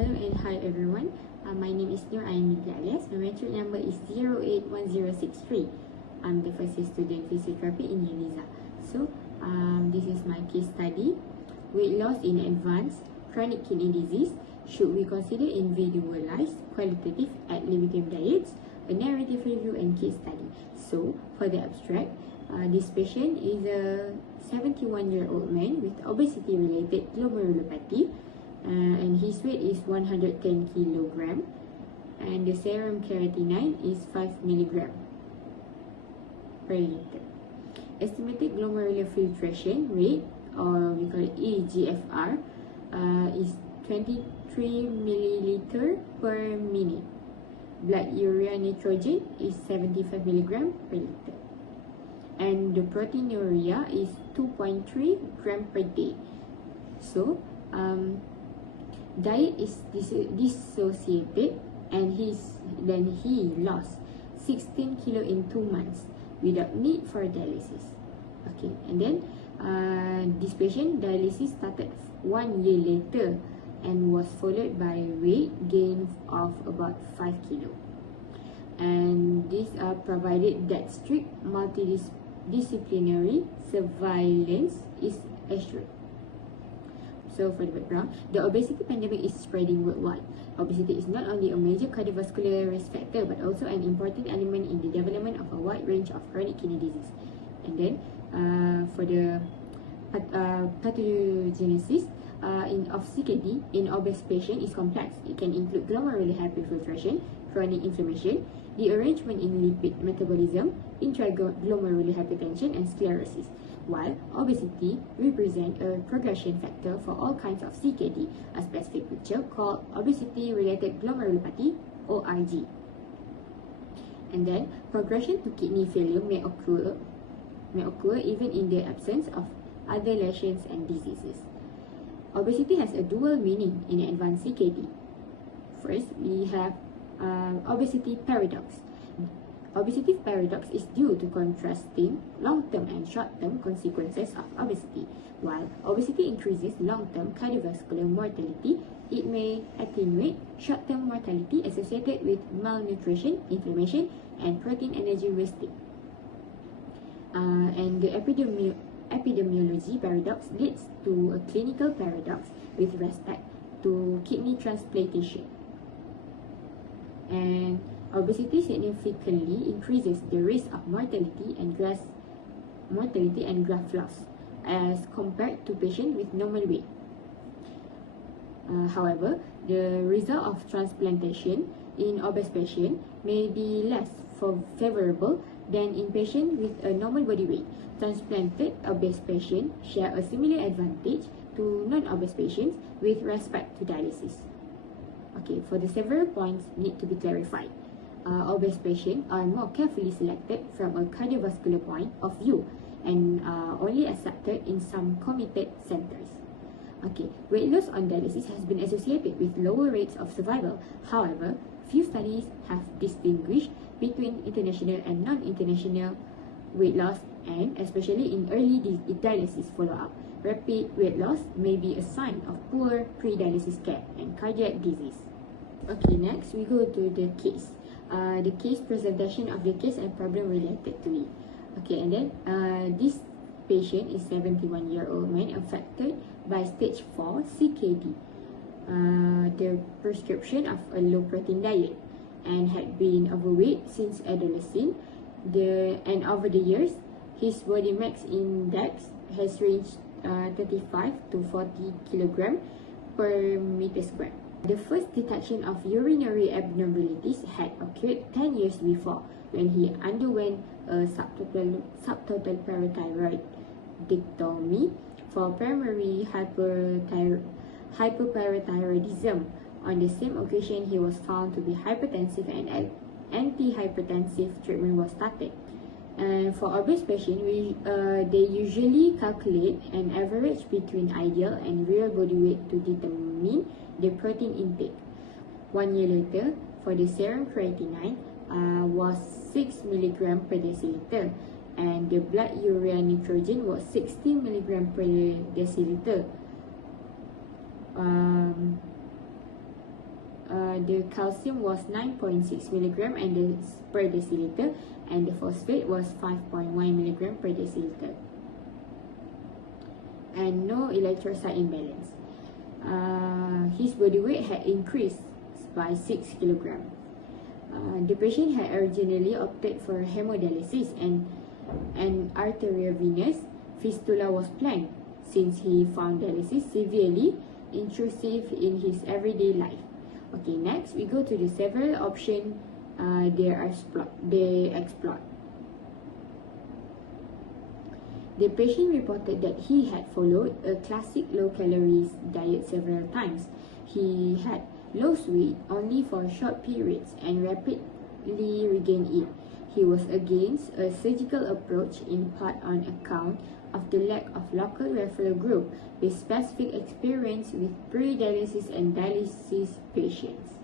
Hello and hi everyone. My name is Nur Aini alias. My metric number is 081063. I'm the first year student physiotherapy in UNIZA. So, this is my case study. Weight loss in advanced chronic kidney disease. Should we consider individualized, qualitative ad libitum diets? A narrative review and case study. So, for the abstract, this patient is a 71-year-old man with obesity-related glomerulopathy. And his weight is 110 kilogram, and the serum creatinine is 5 milligram per liter. Estimated glomerular filtration rate, or we call it eGFR, is 23 milliliter per minute. Blood urea nitrogen is 75 milligram per liter, and the proteinuria is 2.3 gram per day. So, diet is dissociated, and he lost 16 kilo in 2 months without need for dialysis. Okay, and then this patient dialysis started 1 year later and was followed by weight gain of about 5 kilo. And this provided that strict multidisciplinary surveillance is assured. So for the background, the obesity pandemic is spreading worldwide. Obesity is not only a major cardiovascular risk factor but also an important element in the development of a wide range of chronic kidney disease. And then for the pathogenesis of CKD in obese patient is complex. It can include glomerular hyperfiltration, chronic inflammation, the arrangement in lipid metabolism, intraglomerular hypertension, and sclerosis. While obesity represents a progression factor for all kinds of CKD, a specific picture called obesity-related glomerulopathy (ORG). And then progression to kidney failure may occur even in the absence of other lesions and diseases. Obesity has a dual meaning in advanced CKD. First, we have obesity paradox. Obesity paradox is due to contrasting long-term and short-term consequences of obesity. While obesity increases long-term cardiovascular mortality, it may attenuate short-term mortality associated with malnutrition, inflammation, and protein energy wasting. And the epidemiology paradox leads to a clinical paradox with respect to kidney transplantation. And obesity significantly increases the risk of mortality and graft loss as compared to patients with normal weight. However, the result of transplantation in obese patients may be less favorable than in patients with a normal body weight. Transplanted obese patients share a similar advantage to non-obese patients with respect to dialysis. Okay, for the several points need to be clarified. Obese patients are more carefully selected from a cardiovascular point of view and only accepted in some committed centers. Okay, weight loss on dialysis has been associated with lower rates of survival. However, few studies have distinguished between international and non-international weight loss, and especially in early dialysis follow-up. Rapid weight loss may be a sign of poor pre-dialysis care and cardiac disease. Okay, next we go to the case. The case presentation of the case and problem related to it. Okay, and then this patient is 71-year-old man affected by stage 4 CKD. The prescription of a low-protein diet and had been overweight since adolescence. And over the years, his body mass index has ranged 35 to 40 kilogram per meter square. The first detection of urinary abnormalities had occurred 10 years before when he underwent a subtotal parathyroidectomy for primary hyperparathyroidism. On the same occasion, he was found to be hypertensive and antihypertensive treatment was started. And for obese patients, they usually calculate an average between ideal and real body weight to determine the protein intake. 1 year later, for the serum creatinine was 6 milligram per deciliter, and the blood urea nitrogen was 60 milligram per deciliter. the calcium was 9.6 milligram per deciliter, and the phosphate was 5.1 milligram per deciliter, and no electrolyte imbalance. His body weight had increased by 6 kilograms. The patient had originally opted for hemodialysis, and an arteriovenous fistula was planned since he found dialysis severely intrusive in his everyday life. Okay, next we go to the several options they explored. The patient reported that he had followed a classic low-calorie diet several times. He had lost weight only for short periods and rapidly regained it. He was against a surgical approach in part on account of the lack of local referral group with specific experience with pre-dialysis and dialysis patients.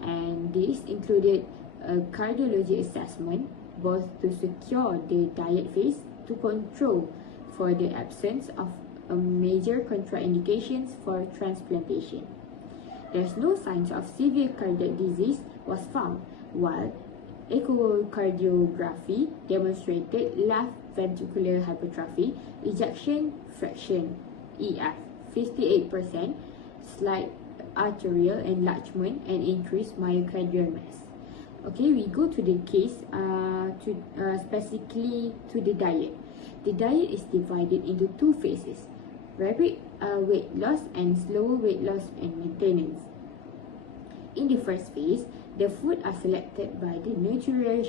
And this included a cardiology assessment, both to secure the diet phase to control for the absence of a major contraindications for transplantation. There's no signs of severe cardiac disease was found, while echocardiography demonstrated left ventricular hypertrophy, ejection fraction EF 58%, slight arterial enlargement, and increased myocardial mass. Okay, we go to the case specifically to the diet. The diet is divided into two phases: rapid weight loss and slower weight loss and maintenance. In the first phase, the food are selected by the nutritional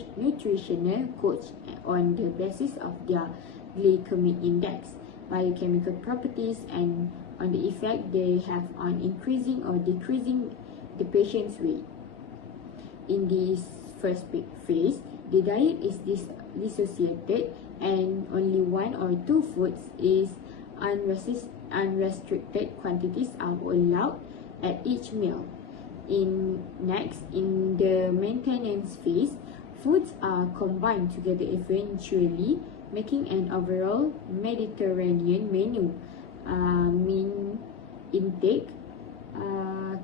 coach on the basis of their glycemic index, biochemical properties, and on the effect they have on increasing or decreasing the patient's weight. In this first phase, the diet is dissociated and only one or two foods is unrestricted quantities are allowed at each meal. In the maintenance phase, foods are combined together, eventually making an overall Mediterranean menu. Mean intake,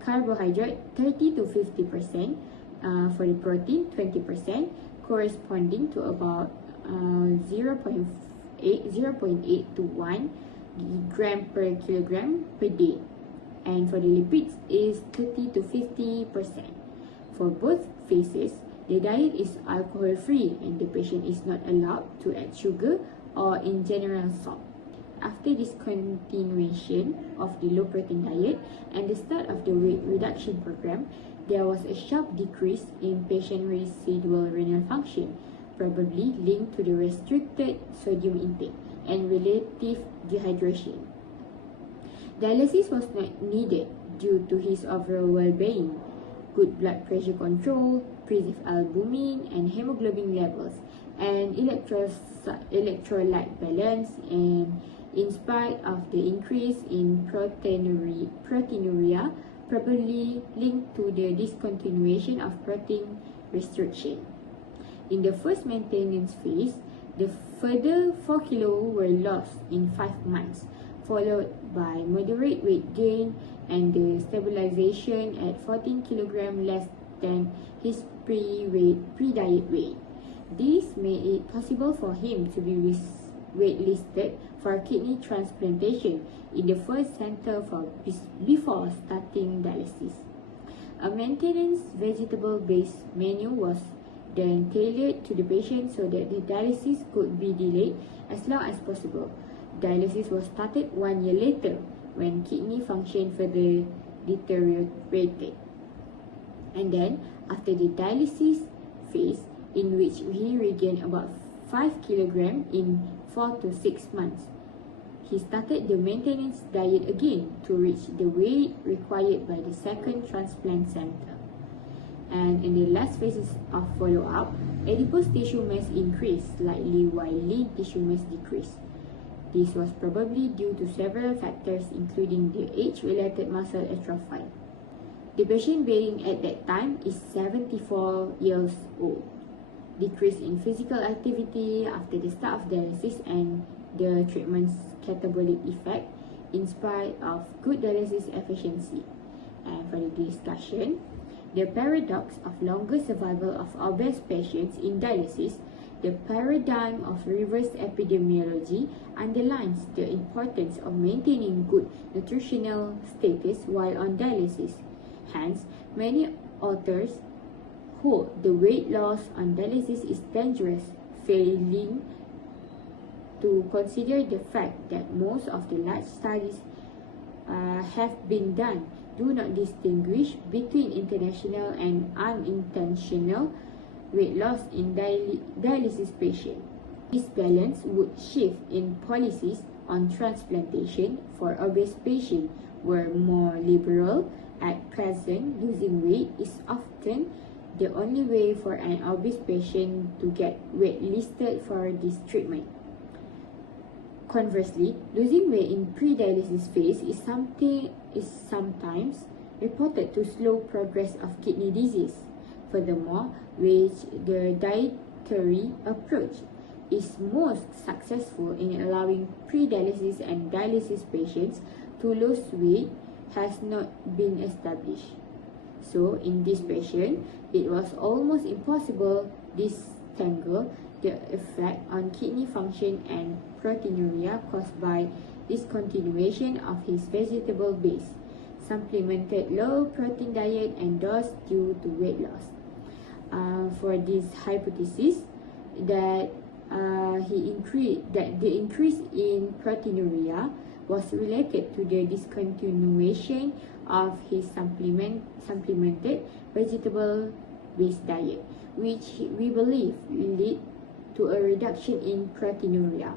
carbohydrate 30 to 50%, for the protein 20%, corresponding to about 0.8 to 1 gram per kilogram per day. And for the lipids is 30 to 50%. For both phases, the diet is alcohol-free and the patient is not allowed to add sugar or in general salt. After discontinuation of the low-protein diet and the start of the weight reduction program, there was a sharp decrease in patient residual renal function, probably linked to the restricted sodium intake and relative dehydration. Dialysis was not needed due to his overall well-being, good blood pressure control, preserved albumin and hemoglobin levels, and electrolyte balance, and in spite of the increase in proteinuria, probably linked to the discontinuation of protein restriction. In the first maintenance phase, the further 4 kg were lost in 5 months, followed by moderate weight gain and the stabilization at 14 kg less than his pre-diet weight. This made it possible for him to be waitlisted for kidney transplantation in the first center before starting dialysis. A maintenance vegetable-based menu was then tailored to the patient so that the dialysis could be delayed as long as possible. Dialysis was started 1 year later when kidney function further deteriorated. And then, after the dialysis phase, in which he regained about 5 kg in 4 to 6 months, he started the maintenance diet again to reach the weight required by the second transplant center. And in the last phases of follow-up, adipose tissue mass increased slightly while lean tissue mass decreased. This was probably due to several factors, including the age-related muscle atrophy. The patient bearing at that time is 74 years old. Decrease in physical activity after the start of dialysis and the treatment's catabolic effect in spite of good dialysis efficiency. And for the discussion, the paradox of longer survival of obese patients in dialysis, the paradigm of reverse epidemiology underlines the importance of maintaining good nutritional status while on dialysis. Hence, many authors hold the weight loss on dialysis is dangerous, failing to consider the fact that most of the large studies have been done do not distinguish between intentional and unintentional weight loss in dialysis patients. This balance would shift in policies on transplantation for obese patients were more liberal. At present, losing weight is often the only way for an obese patient to get waitlisted for this treatment. Conversely, losing weight in pre-dialysis phase is sometimes reported to slow progress of kidney disease. Furthermore, which the dietary approach is most successful in allowing pre-dialysis and dialysis patients to lose weight has not been established. So, in this patient, it was almost impossible to disentangle the effect on kidney function and proteinuria caused by discontinuation of his vegetable-based, supplemented low-protein diet and thus due to weight loss. For this hypothesis, that the increase in proteinuria was related to the discontinuation of his supplemented vegetable-based diet, which we believe lead to a reduction in proteinuria.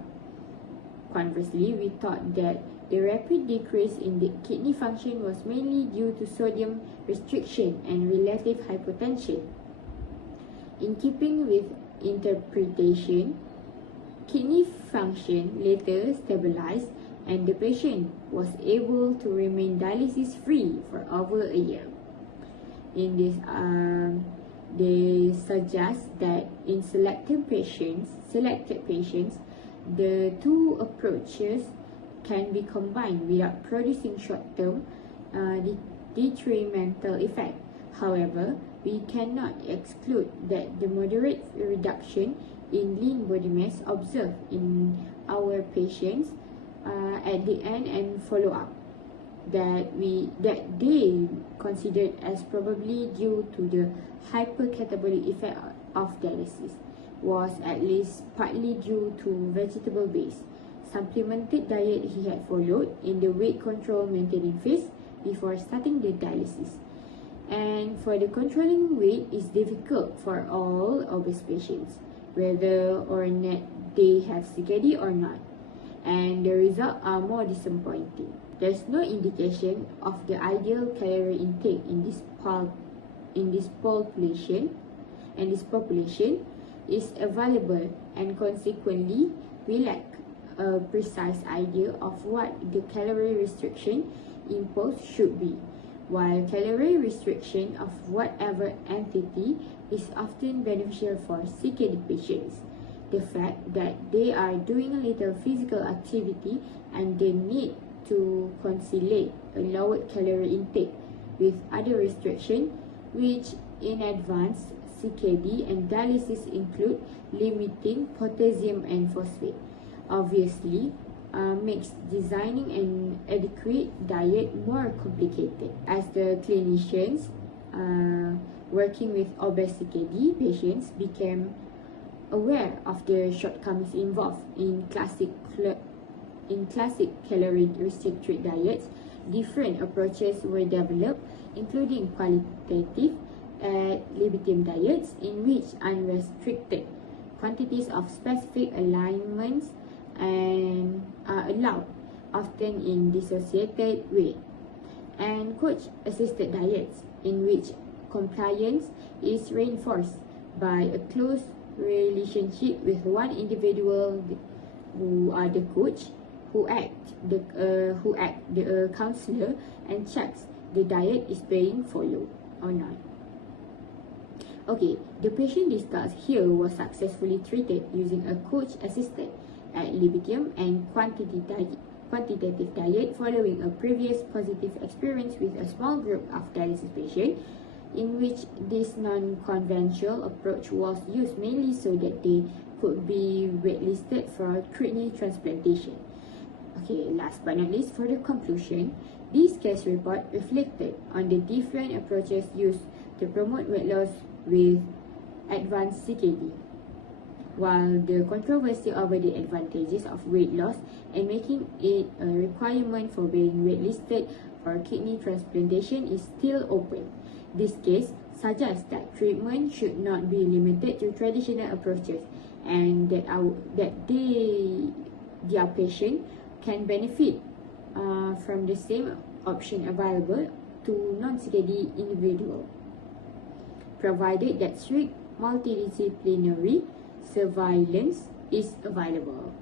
Conversely, we thought that the rapid decrease in the kidney function was mainly due to sodium restriction and relative hypotension. In keeping with interpretation, kidney function later stabilized and the patient was able to remain dialysis-free for over a year. In this, they suggest that in selected patients, the two approaches can be combined without producing short-term detrimental effect. However, we cannot exclude that the moderate reduction in lean body mass observed in our patients at the end and follow-up that they considered as probably due to the hypercatabolic effect of dialysis was at least partly due to vegetable-based supplemented diet he had followed in the weight control maintaining phase before starting the dialysis. And for the controlling weight is difficult for all obese patients, whether or not they have CKD or not, and the results are more disappointing. There's no indication of the ideal calorie intake in this population, and this population is available, and consequently we lack a precise idea of what the calorie restriction imposed should be. While calorie restriction of whatever entity is often beneficial for CKD patients, the fact that they are doing a little physical activity and they need to conciliate a lowered calorie intake with other restrictions, which in advanced CKD and dialysis include limiting potassium and phosphate, obviously makes designing an adequate diet more complicated. As the clinicians working with obese CKD patients became aware of the shortcomings involved in classic calorie restricted diets, different approaches were developed, including qualitative ad libitum diets, in which unrestricted quantities of specific alignments and are allowed, often in dissociated weight, and coach-assisted diets, in which compliance is reinforced by a close relationship with one individual who are the coach, who act the counselor and checks the diet is being followed or not. Okay, the patient discussed here was successfully treated using a coach-assisted ad libitum and quantitative diet following a previous positive experience with a small group of dialysis patients, in which this non-conventional approach was used mainly so that they could be waitlisted for kidney transplantation. Okay, last but not least, for the conclusion, this case report reflected on the different approaches used to promote weight loss with advanced CKD. While the controversy over the advantages of weight loss and making it a requirement for being waitlisted for kidney transplantation is still open, this case suggests that treatment should not be limited to traditional approaches and that their patient can benefit from the same option available to non-CKD individuals, provided that strict multidisciplinary surveillance is available.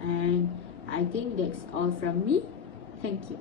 And I think that's all from me. Thank you.